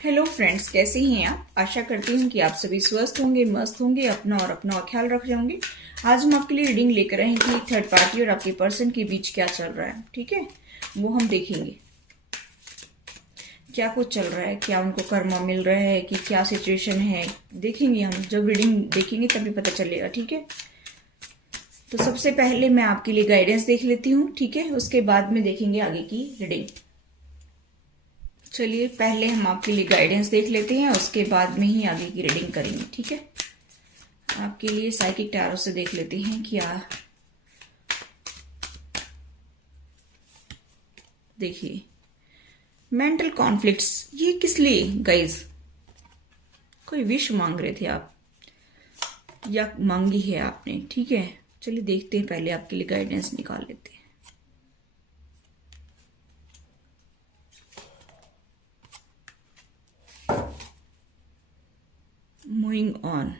Hello friends, कैसे हैं आप। आशा करती हूँ कि आप सभी स्वस्थ होंगे, मस्त होंगे, अपना ख्याल रख रहे होंगे। आज हम आपके लिए रीडिंग लेकर आए हैं कि थर्ड पार्टी और आपके पर्सन के बीच क्या चल रहा है। ठीक है, वो हम देखेंगे क्या कुछ चल रहा है, क्या उनको कर्मा मिल रहा है कि क्या सिचुएशन है। देखेंगे हम, जब रीडिंग देखेंगे तभी पता चलेगा। ठीक है, तो सबसे पहले मैं आपके लिए गाइडेंस देख लेती हूँ। ठीक है, उसके बाद में देखेंगे आगे की रीडिंग। चलिए पहले हम आपके लिए गाइडेंस देख लेते हैं, उसके बाद में ही आगे की रीडिंग करेंगे। ठीक है, आपके लिए साइकिक टैरो से देख लेते हैं क्या। देखिए, मेंटल कॉन्फ्लिक्ट्स, ये किस लिए गाइज? कोई विश मांग रहे थे आप या मांगी है आपने। ठीक है, चलिए देखते हैं, पहले आपके लिए गाइडेंस निकाल लेते हैं। Moving on.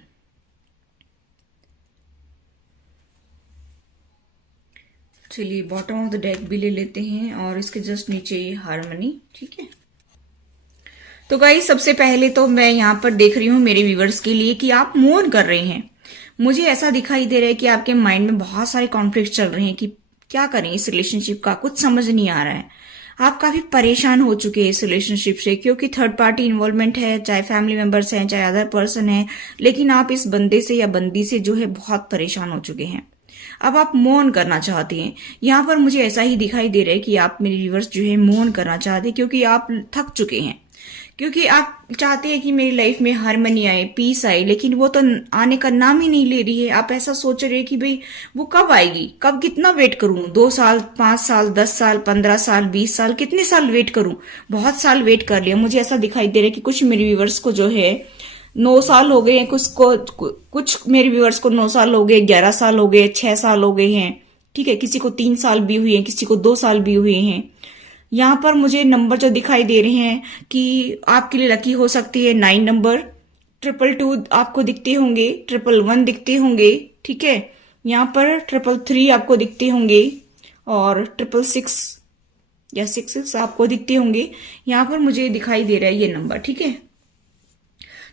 चलिए बॉटम ऑफ द डेक भी ले लेते हैं और इसके जस्ट नीचे ये हार्मनी। ठीक है, तो गाइस सबसे पहले तो मैं यहाँ पर देख रही हूँ मेरे व्यूवर्स के लिए कि आप मूव ऑन कर रहे हैं। मुझे ऐसा दिखाई दे रहा है कि आपके माइंड में बहुत सारे कॉन्फ्लिक्ट चल रहे हैं कि क्या करें इस रिलेशनशिप का, कुछ समझ नहीं आ रहा है। आप काफी परेशान हो चुके हैं इस रिलेशनशिप से, क्योंकि थर्ड पार्टी इन्वॉल्वमेंट है, चाहे फैमिली मेंबर्स हैं चाहे अदर पर्सन है, लेकिन आप इस बंदे से या बंदी से जो है बहुत परेशान हो चुके हैं। अब आप मौन करना चाहते हैं। यहाँ पर मुझे ऐसा ही दिखाई दे रहा है कि आप मेरे व्यूवर्स जो है मौन करना चाहते हैं, क्योंकि आप थक चुके हैं, क्योंकि आप चाहते हैं कि मेरी लाइफ में हार्मनी आए, पीस आए, लेकिन वो तो आने का नाम ही नहीं ले रही है। आप ऐसा सोच रहे हैं कि भाई वो कब आएगी, कब, कितना वेट करूं, 2 साल, 5 साल, 10 साल, 15 साल, 20 साल, कितने साल वेट करूं। बहुत साल वेट कर लिया। मुझे ऐसा दिखाई दे रहा है कि कुछ मेरे व्यूवर्स को जो है 9 साल हो गए हैं, कुछ मेरे व्यूअर्स को 9 साल हो गए, 11 साल हो गए, 6 साल हो गए हैं। ठीक है, किसी को 3 साल भी हुए हैं, किसी को 2 साल भी हुए हैं। यहाँ पर मुझे नंबर जो दिखाई दे रहे हैं कि आपके लिए लकी हो सकती है 9 नंबर, 222 आपको दिखते होंगे, 111 दिखते होंगे। ठीक है, यहाँ पर 333 आपको दिखते होंगे और 666 या 66 आपको दिखते होंगे। यहाँ पर मुझे दिखाई दे रहा है ये नंबर। ठीक है,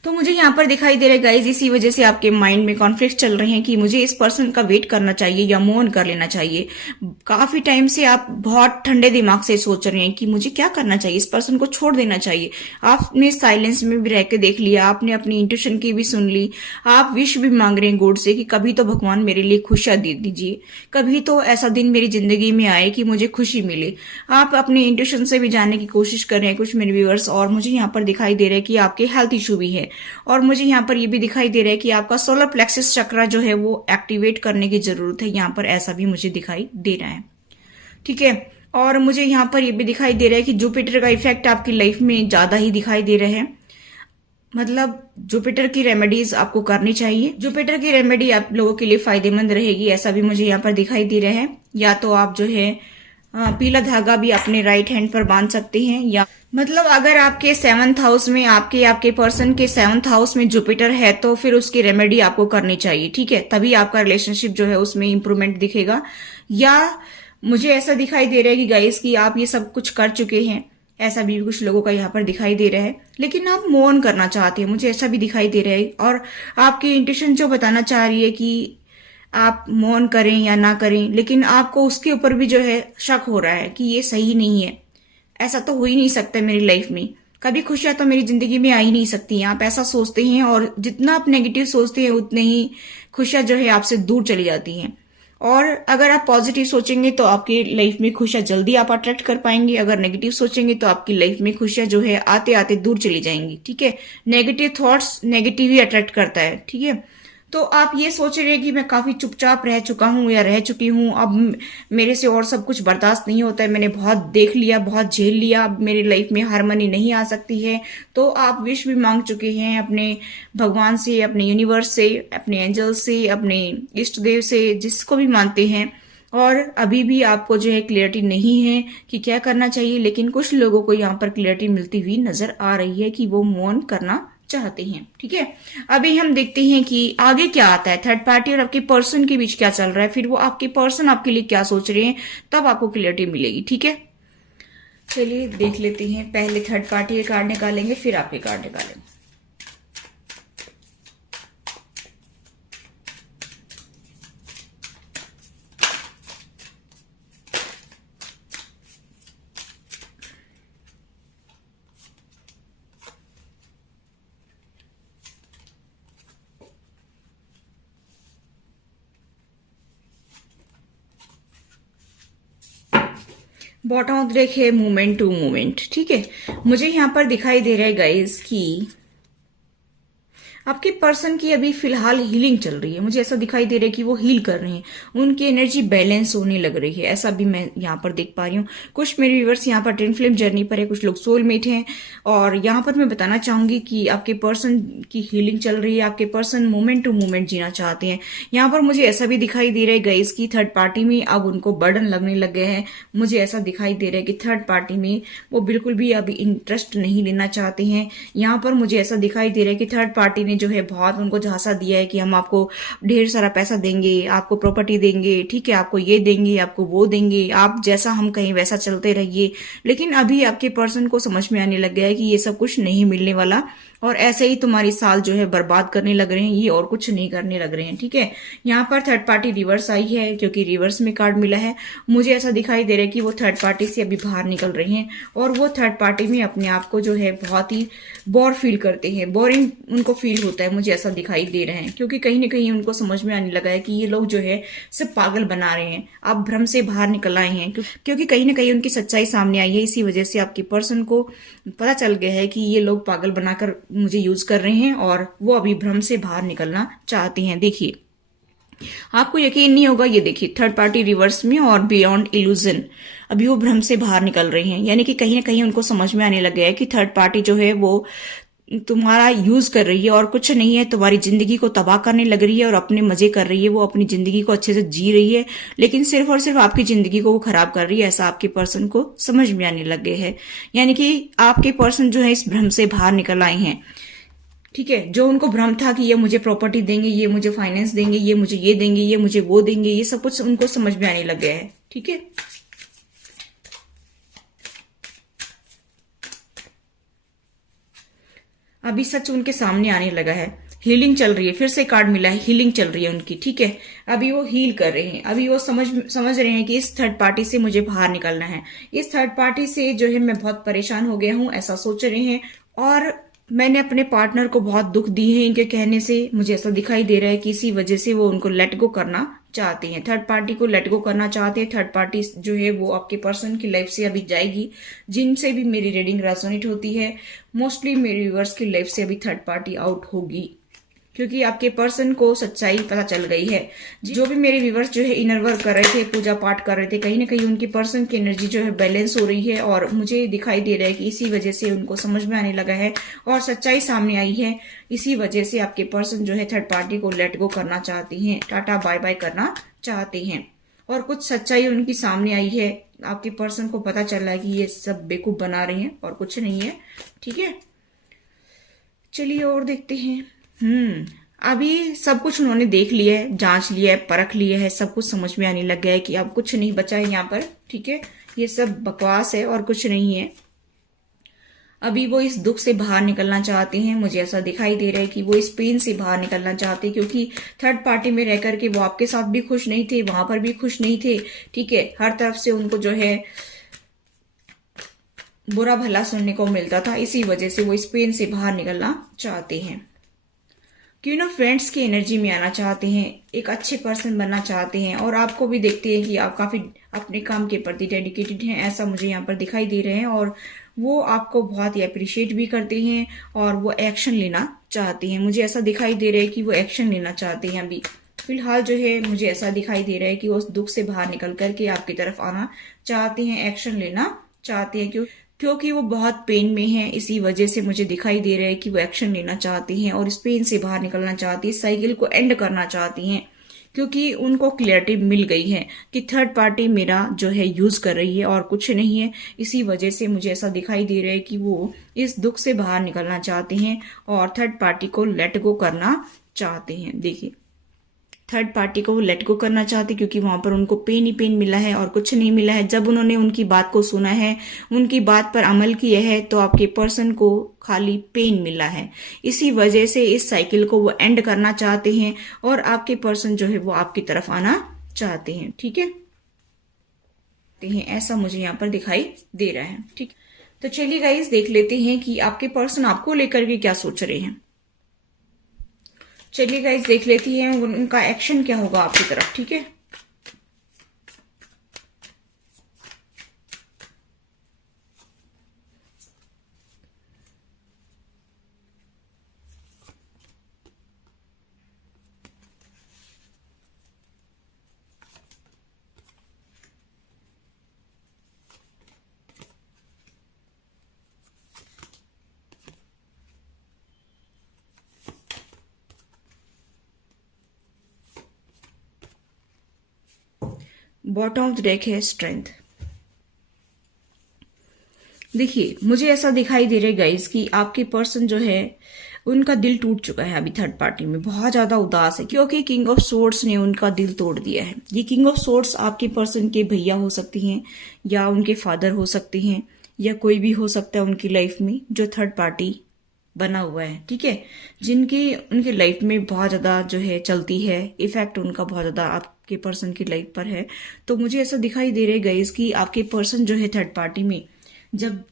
तो मुझे यहाँ पर दिखाई दे रहा है गाइज, इसी वजह से आपके माइंड में कॉन्फ्लिक्ट चल रहे हैं कि मुझे इस पर्सन का वेट करना चाहिए या मूव कर लेना चाहिए। काफी टाइम से आप बहुत ठंडे दिमाग से सोच रहे हैं कि मुझे क्या करना चाहिए, इस पर्सन को छोड़ देना चाहिए। आपने साइलेंस में भी रह के देख लिया, आपने अपनी इंट्यूशन की भी सुन ली, आप विश भी मांग रहे हैं गॉड से कि कभी तो भगवान मेरे लिए खुशियां दे दीजिए, कभी तो ऐसा दिन मेरी जिंदगी में आए कि मुझे खुशी मिले। आप अपने इंट्यूशन से भी जानने की कोशिश कर रहे हैं कुछ मेरे व्यूअर्स। और मुझे यहाँ पर दिखाई दे रहा है कि आपके हेल्थ इशू भी है, और मुझे यहाँ पर ये भी दिखाई दे रहा है कि आपका सोलर प्लेक्सस चक्रा जो है वो एक्टिवेट करने की जरूरत है। यहाँ पर ऐसा भी मुझे दिखाई दे रहा है। ठीक है, और मुझे यहाँ पर ये भी दिखाई दे रहा है कि जुपिटर का इफेक्ट आपकी लाइफ में ज्यादा ही दिखाई दे रहा है। मतलब जुपिटर की रेमेडीज आपको करनी चाहिए। जुपिटर की रेमेडी आप लोगों के लिए फायदेमंद रहेगी, ऐसा भी मुझे यहाँ पर दिखाई दे रहा है। या तो आप जो है पीला धागा भी अपने राइट हैंड पर बांध सकते हैं, या मतलब अगर आपके 7th हाउस में, आपके पर्सन के 7th हाउस में जुपिटर है तो फिर उसकी रेमेडी आपको करनी चाहिए। ठीक है, तभी आपका रिलेशनशिप जो है उसमें इंप्रूवमेंट दिखेगा। या मुझे ऐसा दिखाई दे रहा है कि गाइस कि आप ये सब कुछ कर चुके हैं, ऐसा भी कुछ लोगों का यहाँ पर दिखाई दे रहा है, लेकिन आप मूव ऑन करना चाहते हैं, मुझे ऐसा भी दिखाई दे रहा है। और आपकी इंट्यूशन जो बताना चाह रही है कि आप मौन करें या ना करें, लेकिन आपको उसके ऊपर भी जो है शक हो रहा है कि ये सही नहीं है, ऐसा तो हो ही नहीं सकता मेरी लाइफ में, कभी खुशियां तो मेरी जिंदगी में आ ही नहीं सकती। आप ऐसा सोचते हैं, और जितना आप नेगेटिव सोचते हैं उतने ही खुशियां जो है आपसे दूर चली जाती हैं। और अगर आप पॉजिटिव सोचेंगे तो आपकी लाइफ में खुशियां जल्दी आप अट्रैक्ट कर पाएंगे, अगर नेगेटिव सोचेंगे तो आपकी लाइफ में खुशियां जो है आते आते दूर चली जाएंगी। ठीक है, नेगेटिव थॉट्स नेगेटिव ही अट्रैक्ट करता है। ठीक है, तो आप ये सोच रहे हैं कि मैं काफी चुपचाप रह चुका हूं या रह चुकी हूं, अब मेरे से और सब कुछ बर्दाश्त नहीं होता है, मैंने बहुत देख लिया, बहुत झेल लिया, अब मेरी लाइफ में हार्मनी नहीं आ सकती है। तो आप विश भी मांग चुके हैं अपने भगवान से, अपने यूनिवर्स से, अपने एंजल से, अपने इष्ट देव से, जिसको भी मानते हैं। और अभी भी आपको जो है क्लियरिटी नहीं है कि क्या करना चाहिए, लेकिन कुछ लोगों को यहाँ पर क्लियरिटी मिलती हुई नजर आ रही है कि वो मौन करना चाहते हैं। ठीक है, अभी हम देखते हैं कि आगे क्या आता है, थर्ड पार्टी और आपके पर्सन के बीच क्या चल रहा है, फिर वो आपके पर्सन आपके लिए क्या सोच रहे हैं, तब आपको क्लियरिटी मिलेगी। ठीक है, चलिए देख लेते हैं, पहले थर्ड पार्टी के कार्ड निकालेंगे, फिर आपके कार्ड निकालेंगे। बॉटम ऑफ द डेक है मूवमेंट टू मूवमेंट, ठीक है। मुझे यहाँ पर दिखाई दे रहा है गाइस कि आपके पर्सन की अभी फिलहाल हीलिंग चल रही है। मुझे ऐसा दिखाई दे रहा है कि वो हील कर रहे हैं, उनकी एनर्जी बैलेंस होने लग रही है, ऐसा भी मैं यहाँ पर देख पा रही हूँ। कुछ मेरे व्यूअर्स यहाँ पर ट्विन फ्लेम जर्नी पर है, कुछ लोग सोलमेट हैं। और यहाँ पर मैं बताना चाहूंगी कि आपके पर्सन की हीलिंग चल रही है, आपके पर्सन मोमेंट टू मोमेंट जीना चाहते हैं। यहाँ पर मुझे ऐसा भी दिखाई दे रहा है गाइस की थर्ड पार्टी में अब उनको बर्डन लगने लग गए हैं। मुझे ऐसा दिखाई दे रहा है कि थर्ड पार्टी में वो बिल्कुल भी अभी इंटरेस्ट नहीं लेना चाहते हैं। यहाँ पर मुझे ऐसा दिखाई दे रहा है कि थर्ड पार्टी ने जो है बहुत उनको झांसा दिया है कि हम आपको ढेर सारा पैसा देंगे, आपको प्रॉपर्टी देंगे, ठीक है, आपको ये देंगे, आपको वो देंगे, आप जैसा हम कहीं वैसा चलते रहिए। लेकिन अभी आपके पर्सन को समझ में आने लग गया है कि ये सब कुछ नहीं मिलने वाला और ऐसे ही तुम्हारी साल जो है बर्बाद करने लग रहे हैं ये, और कुछ नहीं करने लग रहे हैं, ठीक है। यहाँ पर थर्ड पार्टी रिवर्स आई है क्योंकि रिवर्स में कार्ड मिला है। मुझे ऐसा दिखाई दे रहा है कि वो थर्ड पार्टी से अभी बाहर निकल रहे हैं और वो थर्ड पार्टी में अपने आप को जो है बहुत ही बोर फील करते हैं, बोरिंग उनको फील होता है। मुझे ऐसा दिखाई दे रहा है क्योंकि कहीं ना कहीं उनको समझ में आने लगा है कि ये लोग जो है सब पागल बना रहे हैं, आप भ्रम से बाहर निकल आए हैं क्योंकि कहीं ना कहीं उनकी सच्चाई सामने आई है। इसी वजह से आपके पर्सन को पता चल गया है कि ये लोग पागल बनाकर मुझे यूज कर रहे हैं और वो अभी भ्रम से बाहर निकलना चाहती हैं। देखिए आपको यकीन नहीं होगा, ये देखिए थर्ड पार्टी रिवर्स में और बियॉन्ड इल्यूजन, अभी वो भ्रम से बाहर निकल रहे हैं। यानी कि कहीं ना कहीं उनको समझ में आने लग गया है कि थर्ड पार्टी जो है वो तुम्हारा यूज कर रही है और कुछ नहीं है, तुम्हारी जिंदगी को तबाह करने लग रही है और अपने मजे कर रही है। वो अपनी जिंदगी को अच्छे से जी रही है लेकिन सिर्फ और सिर्फ आपकी जिंदगी को वो खराब कर रही है, ऐसा आपके पर्सन को समझ में आने लग गए है। यानी कि आपके पर्सन जो है इस भ्रम से बाहर निकल आए हैं, ठीक है। जो उनको भ्रम था कि ये मुझे प्रॉपर्टी देंगे, ये मुझे फाइनेंस देंगे, ये मुझे ये देंगे, ये मुझे वो देंगे, ये सब कुछ उनको समझ में आने लग गया है, ठीक है। अभी सच उनके सामने आने लगा है, हीलिंग चल रही है। फिर से कार्ड मिला है, हीलिंग चल रही है उनकी, ठीक है। अभी वो हील कर रहे हैं, अभी वो समझ रहे हैं कि इस थर्ड पार्टी से मुझे बाहर निकलना है, इस थर्ड पार्टी से जो है मैं बहुत परेशान हो गया हूं, ऐसा सोच रहे हैं। और मैंने अपने पार्टनर को बहुत दुख दिए हैं इनके कहने से। मुझे ऐसा दिखाई दे रहा है कि इसी वजह से वो उनको लेट गो करना चाहते हैं, थर्ड पार्टी को लेट गो करना चाहते हैं। थर्ड पार्टी जो है वो आपके पर्सन की लाइफ से अभी जाएगी। जिनसे भी मेरी रीडिंग रेजोनेट होती है, मोस्टली मेरे व्यूअर्स की लाइफ से अभी थर्ड पार्टी आउट होगी क्योंकि आपके पर्सन को सच्चाई पता चल गई है। जो भी मेरे व्यूअर्स जो है इनर वर्क कर रहे थे, पूजा पाठ कर रहे थे, कहीं ना कहीं उनकी पर्सन की एनर्जी जो है बैलेंस हो रही है और मुझे दिखाई दे रहा है कि इसी वजह से उनको समझ में आने लगा है और सच्चाई सामने आई है। इसी वजह से आपके पर्सन जो है थर्ड पार्टी को लेट गो करना चाहती हैं, टाटा बाय बाय करना चाहते हैं और कुछ सच्चाई उनकी सामने आई है। आपके पर्सन को पता चल रहा है कि ये सब बेवकूफ बना रहे हैं और कुछ नहीं है, ठीक है। चलिए और देखते हैं। अभी सब कुछ उन्होंने देख लिया है, जांच लिया है, परख लिया है, सब कुछ समझ में आने लग गया है कि अब कुछ नहीं बचा है यहाँ पर, ठीक है। ये सब बकवास है और कुछ नहीं है। अभी वो इस दुख से बाहर निकलना चाहते हैं। मुझे ऐसा दिखाई दे रहा है कि वो इस पेन से बाहर निकलना चाहते हैं क्योंकि थर्ड पार्टी में रह करके वो आपके साथ भी खुश नहीं थे, वहां पर भी खुश नहीं थे, ठीक है। हर तरफ से उनको जो है बुरा भला सुनने को मिलता था, इसी वजह से वो इस पेन से बाहर निकलना चाहते हैं। क्यों ना फ्रेंड्स की एनर्जी में आना चाहते हैं, एक अच्छे पर्सन बनना चाहते हैं और आपको भी देखते हैं कि आप काफी अपने काम के प्रति डेडिकेटेड हैं, ऐसा मुझे यहाँ पर दिखाई दे रहे हैं। और वो आपको बहुत ही अप्रिशिएट भी करते हैं और वो एक्शन लेना चाहते हैं। मुझे ऐसा दिखाई दे रहा है कि वो एक्शन लेना चाहते हैं। अभी फिलहाल जो है मुझे ऐसा दिखाई दे रहा है कि वो उस दुख से बाहर निकल करके आपकी तरफ आना चाहते हैं, एक्शन लेना चाहते हैं क्योंकि वो बहुत पेन में हैं। इसी वजह से मुझे दिखाई दे रहा है कि वो एक्शन लेना चाहती हैं और इस पेन से बाहर निकलना चाहती है, साइकिल को एंड करना चाहती हैं क्योंकि उनको क्लियरिटी मिल गई है कि थर्ड पार्टी मेरा जो है यूज कर रही है और कुछ नहीं है। इसी वजह से मुझे ऐसा दिखाई दे रहा है कि वो इस दुख से बाहर निकलना चाहते हैं और थर्ड पार्टी को लेट गो करना चाहते हैं। देखिए थर्ड पार्टी को वो लेट गो करना चाहते, क्योंकि वहां पर उनको पेन ही पेन मिला है और कुछ नहीं मिला है। जब उन्होंने उनकी बात को सुना है, उनकी बात पर अमल किया है, तो आपके पर्सन को खाली पेन मिला है। इसी वजह से इस साइकिल को वो एंड करना चाहते हैं और आपके पर्सन जो है वो आपकी तरफ आना चाहते हैं। ठीक है, ऐसा मुझे यहाँ पर दिखाई दे रहा है। ठीक, तो चलिए गाइस देख लेते हैं कि आपके पर्सन आपको लेकर के क्या सोच रहे हैं। चलिए गाइस देख लेती हैं उनका एक्शन क्या होगा आपकी तरफ। ठीक है, बॉटम ऑफ द डेक है स्ट्रेंथ। देखिए मुझे ऐसा दिखाई दे रहा है गाइस कि आपके पर्सन जो है उनका दिल टूट चुका है अभी थर्ड पार्टी में, बहुत ज्यादा उदास है, क्योंकि किंग ऑफ सोर्ड्स ने उनका दिल तोड़ दिया है। ये किंग ऑफ सोर्ड्स आपके पर्सन के भैया हो सकती हैं या उनके फादर हो सकते हैं या कोई भी हो सकता है उनकी लाइफ में जो थर्ड पार्टी बना हुआ है। ठीक है, जिनकी उनकी लाइफ में बहुत ज्यादा जो है चलती है, इफेक्ट उनका बहुत ज्यादा आपके पर्सन की लाइफ पर है। तो मुझे ऐसा दिखाई दे रहा है गाइस कि आपके पर्सन जो है थर्ड पार्टी में जब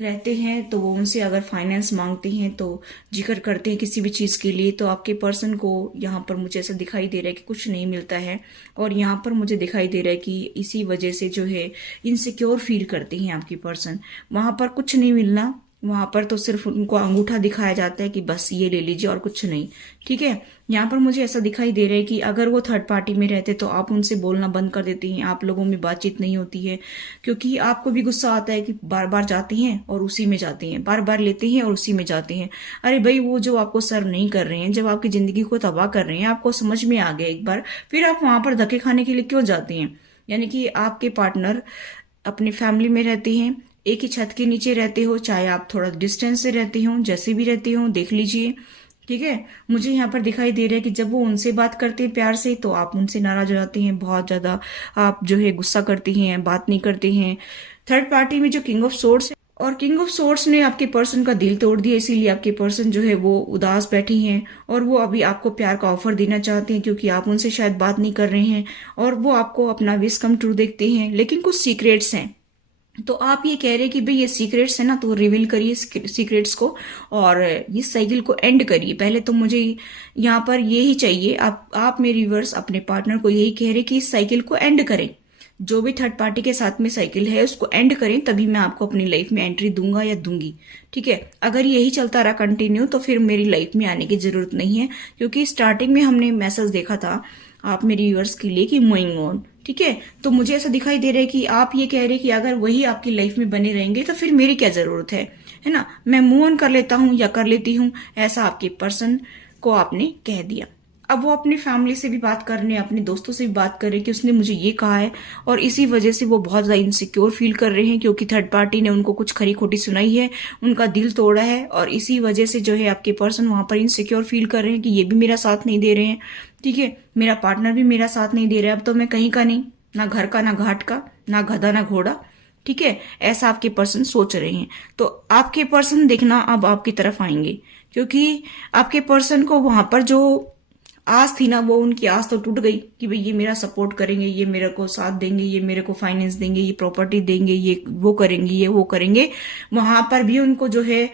रहते हैं तो वो उनसे अगर फाइनेंस मांगते हैं तो जिक्र करते हैं किसी भी चीज के लिए, तो आपके पर्सन को यहाँ पर मुझे ऐसा दिखाई दे रहा है कि कुछ नहीं मिलता है। और यहाँ पर मुझे दिखाई दे रहा है कि इसी वजह से जो है इनसिक्योर फील करते हैं आपके पर्सन। वहां पर कुछ नहीं मिलना, वहां पर तो सिर्फ उनको अंगूठा दिखाया जाता है कि बस ये ले लीजिए और कुछ नहीं। ठीक है, यहाँ पर मुझे ऐसा दिखाई दे रहा है कि अगर वो थर्ड पार्टी में रहते तो आप उनसे बोलना बंद कर देती हैं, आप लोगों में बातचीत नहीं होती है, क्योंकि आपको भी गुस्सा आता है कि बार बार जाती हैं और उसी में जाती हैं, बार बार लेते हैं और उसी में जाते हैं। अरे भाई, वो जो आपको सर्व नहीं कर रहे हैं, जब आपकी जिंदगी को तबाह कर रहे हैं, आपको समझ में आ गया एक बार, फिर आप वहां पर धक्के खाने के लिए क्यों जाते हैं? यानी कि आपके पार्टनर अपनी फैमिली में रहते हैं, एक ही छत के नीचे रहते हो, चाहे आप थोड़ा डिस्टेंस से रहते हो, जैसे भी रहते हो, देख लीजिए। ठीक है, मुझे यहाँ पर दिखाई दे रहा है कि जब वो उनसे बात करते हैं प्यार से तो आप उनसे नाराज हो जाते हैं, बहुत ज्यादा आप जो है गुस्सा करती हैं, बात नहीं करते हैं। थर्ड पार्टी में जो किंग ऑफ सोर्ड्स है, और किंग ऑफ सोर्ड्स ने आपके पर्सन का दिल तोड़ दिया, इसीलिए आपके पर्सन जो है वो उदास बैठी हैं और वो अभी आपको प्यार का ऑफर देना चाहते हैं, क्योंकि आप उनसे शायद बात नहीं कर रहे हैं और वो आपको अपना विश कम ट्रू देखते हैं। लेकिन कुछ सीक्रेट्स हैं, तो आप ये कह रहे हैं कि भाई ये सीक्रेट्स है ना, तो रिवील करिए सीक्रेट्स को और इस साइकिल को एंड करिए। पहले तो मुझे यहाँ पर यही चाहिए, आप मेरे व्यूअर्स अपने पार्टनर को यही कह रहे कि इस साइकिल को एंड करें, जो भी थर्ड पार्टी के साथ में साइकिल है उसको एंड करें, तभी मैं आपको अपनी लाइफ में एंट्री दूंगा या दूंगी। ठीक है, अगर यही चलता रहा कंटिन्यू तो फिर मेरी लाइफ में आने की जरूरत नहीं है, क्योंकि स्टार्टिंग में हमने मैसेज देखा था आप मेरे व्यूअर्स के लिए कि मूविंग ऑन। ठीक है, तो मुझे ऐसा दिखाई दे रहा है कि आप ये कह रहे हैं कि अगर वही आपकी लाइफ में बने रहेंगे तो फिर मेरी क्या जरूरत है ना, मैं मूव ऑन कर लेता हूं या कर लेती हूं, ऐसा आपके पर्सन को आपने कह दिया। अब वो अपनी फैमिली से भी बात कर रहे हैं, अपने दोस्तों से भी बात कर रहे हैं कि उसने मुझे ये कहा है, और इसी वजह से वो बहुत ज्यादा इनसिक्योर फील कर रहे हैं, क्योंकि थर्ड पार्टी ने उनको कुछ खरी खोटी सुनाई है, उनका दिल तोड़ा है, और इसी वजह से जो है आपके पर्सन वहां पर इनसिक्योर फील कर रहे हैं कि ये भी मेरा साथ नहीं दे रहे हैं। ठीक है, मेरा पार्टनर भी मेरा साथ नहीं दे रहा है, अब तो मैं कहीं का नहीं, ना घर का, ना घाट का, ना गधा, ना घोड़ा। ठीक है, ऐसा आपके पर्सन सोच रहे हैं। तो आपके पर्सन देखना अब आपकी तरफ आएंगे, क्योंकि आपके पर्सन को वहां पर जो आस थी ना, वो उनकी आस तो टूट गई कि भाई ये मेरा सपोर्ट करेंगे, ये मेरे को साथ देंगे, ये मेरे को फाइनेंस देंगे, ये प्रॉपर्टी देंगे, ये वो करेंगे, ये वो करेंगे। वहां पर भी उनको जो है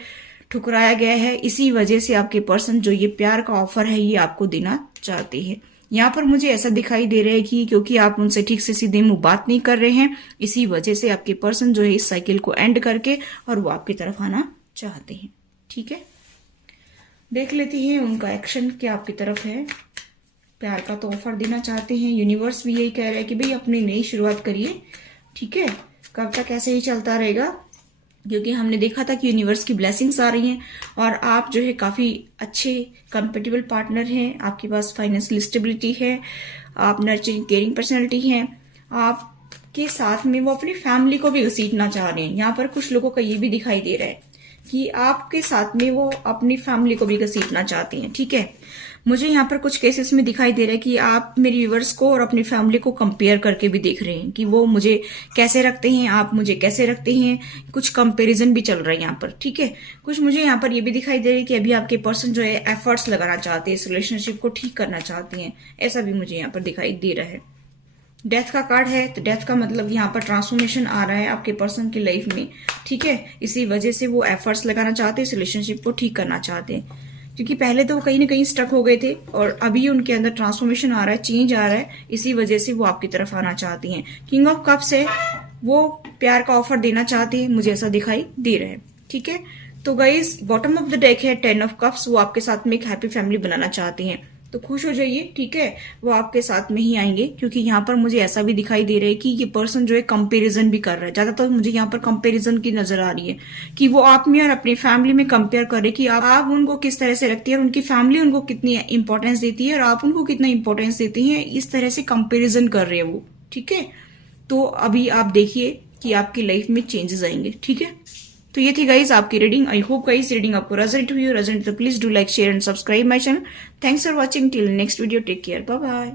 ठुकराया गया है। इसी वजह से आपके पर्सन जो ये प्यार का ऑफर है ये आपको देना चाहते हैं। यहाँ पर मुझे ऐसा दिखाई दे रहा है कि क्योंकि आप उनसे ठीक से सीधे मुंह बात नहीं कर रहे हैं, इसी वजह से आपके पर्सन जो है इस साइकिल को एंड करके और वो आपकी तरफ आना चाहते हैं। ठीक है, देख लेते हैं उनका एक्शन क्या आपकी तरफ है। प्यार का तो ऑफर देना चाहते हैं, यूनिवर्स भी यही कह रहा है कि भाई अपनी नई शुरुआत करिए। ठीक है, कब तक ऐसे ही चलता रहेगा, क्योंकि हमने देखा था कि यूनिवर्स की ब्लेसिंग्स आ रही हैं और आप जो है काफी अच्छे कंपेटेबल पार्टनर हैं, आपके पास फाइनेंशियल स्टेबिलिटी है, आप नर्चरिंग केयरिंग पर्सनैलिटी हैं, आपके साथ में वो अपनी फैमिली को भी घसीटना चाह रहे हैं। यहाँ पर कुछ लोगों का ये भी दिखाई दे रहा है कि आपके साथ में वो अपनी फैमिली को भी घसीटना चाहती हैं। ठीक है, मुझे यहाँ पर कुछ केसेस में दिखाई दे रहा है कि आप मेरी व्यूवर्स को और अपनी फैमिली को कंपेयर करके भी देख रहे हैं कि वो मुझे कैसे रखते हैं, आप मुझे कैसे रखते हैं। कुछ कंपैरिजन भी चल रहा है यहाँ पर, ठीक है। कुछ मुझे यहाँ पर ये भी दिखाई दे रहा है कि अभी आपके पर्सन जो है एफर्ट्स लगाना चाहते हैं, इस रिलेशनशिप को ठीक करना चाहते हैं, ऐसा भी मुझे यहाँ पर दिखाई दे रहा है। डेथ का कार्ड है, तो डेथ का मतलब यहाँ पर ट्रांसफॉर्मेशन आ रहा है आपके पर्सन की लाइफ में, ठीक है। इसी वजह से वो एफर्ट्स लगाना चाहते हैं, इस रिलेशनशिप को ठीक करना चाहते हैं, क्योंकि पहले तो वो कहीं ना कहीं स्टक हो गए थे और अभी उनके अंदर ट्रांसफॉर्मेशन आ रहा है, चेंज आ रहा है, इसी वजह से वो आपकी तरफ आना चाहती हैं। किंग ऑफ कप्स है, वो प्यार का ऑफर देना चाहते हैं, मुझे ऐसा दिखाई दे रहा है, ठीक है। तो guys bottom of the deck है 10 ऑफ कप्स, वो आपके साथ में एक हैप्पी फैमिली बनाना चाहते हैं, तो खुश हो जाइए, ठीक है। वो आपके साथ में ही आएंगे, क्योंकि यहाँ पर मुझे ऐसा भी दिखाई दे रहा है कि ये पर्सन जो है कंपैरिजन भी कर रहा है। ज्यादातर मुझे यहाँ पर कंपैरिजन की नजर आ रही है कि वो आप में और अपनी फैमिली में कंपेयर कर रहे कि आप उनको किस तरह से रखती है और उनकी फैमिली उनको कितनी इंपॉर्टेंस देती है और आप उनको कितना इंपॉर्टेंस देती हैं, इस तरह से कंपेरिजन कर रहे हैं वो, ठीक है। तो अभी आप देखिए कि आपकी लाइफ में चेंजेस आएंगे, ठीक है। तो ये थी गाइज आपकी reading. I hope guys reading आपको रेजोनेट हुई, रेजोनेट तो please do like share and subscribe my channel. Thanks for watching, till next video, take care, bye bye.